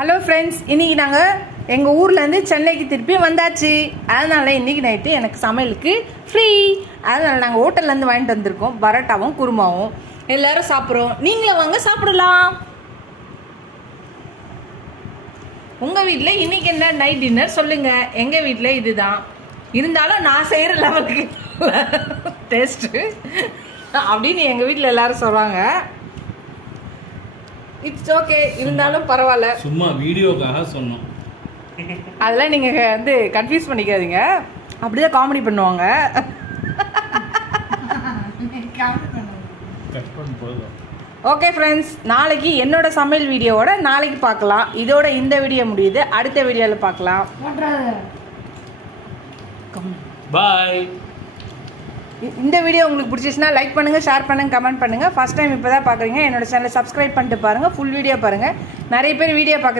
Hello friends, இன்றைக்கி நாங்கள் எங்கள் ஊர்லேருந்து சென்னைக்கு திருப்பி வந்தாச்சு. அதனால் இன்றைக்கி நைட்டு எனக்கு சமையலுக்கு ஃப்ரீ. அதனால் நாங்கள் ஹோட்டல்லேருந்து வாங்கிட்டு வந்திருக்கோம் பரோட்டாவும் குருமாவும். எல்லோரும் சாப்பிட்றோம். நீங்களும் வாங்க சாப்பிடலாம். உங்கள் வீட்டில் இன்றைக்கி என்ன நைட் டின்னர் சொல்லுங்கள். எங்கள் வீட்டில் இதுதான். இருந்தாலும் நான் செய்கிற லெவலுக்கு டேஸ்ட்டு அப்படின்னு எங்கள் வீட்டில் எல்லோரும் சொல்கிறாங்க. இட்ஸ் ஓகே, இருந்தாலும் பரவாயில்ல. சும்மா வீடியோக்காக சொன்னோம். அதெல்லாம் நீங்கள் வந்து கன்ஃபியூஸ் பண்ணிக்காதீங்க. அப்படிதான் காமெடி பண்ணுவாங்க. ஓகே ஃப்ரெண்ட்ஸ், நாளைக்கு என்னோட சமையல் வீடியோவோட நாளைக்கு பார்க்கலாம். இதோட இந்த வீடியோ முடியுது. அடுத்த வீடியோவில் பார்க்கலாம். பாய். இந்த வீடியோ உங்களுக்கு பிடிச்சிச்சுன்னா லைக் பண்ணுங்கள், ஷேர் பண்ணுங்கள், கமெண்ட் பண்ணுங்கள். ஃபஸ்ட் டைம் இப்போ தான் பார்க்குறீங்க, என்னோட சேனலை சப்ஸ்கிரைப் பண்ணிட்டு பாருங்கள். ஃபுல் வீடியோ பாருங்கள். நிறைய பேர் வீடியோ பார்க்குறீங்க.